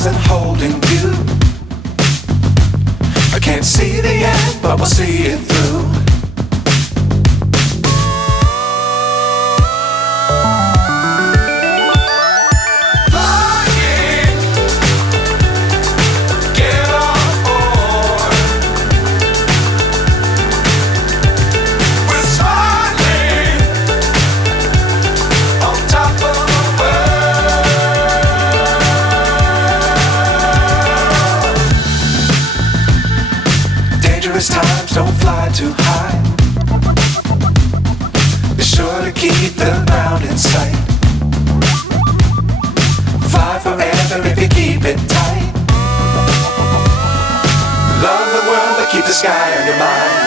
stars and holding you. I can't see the end, but we'll see it through. Times don't fly too high. Be sure to keep the ground in sight. Fly forever if you keep it tight. Love the world but keep the sky on your mind.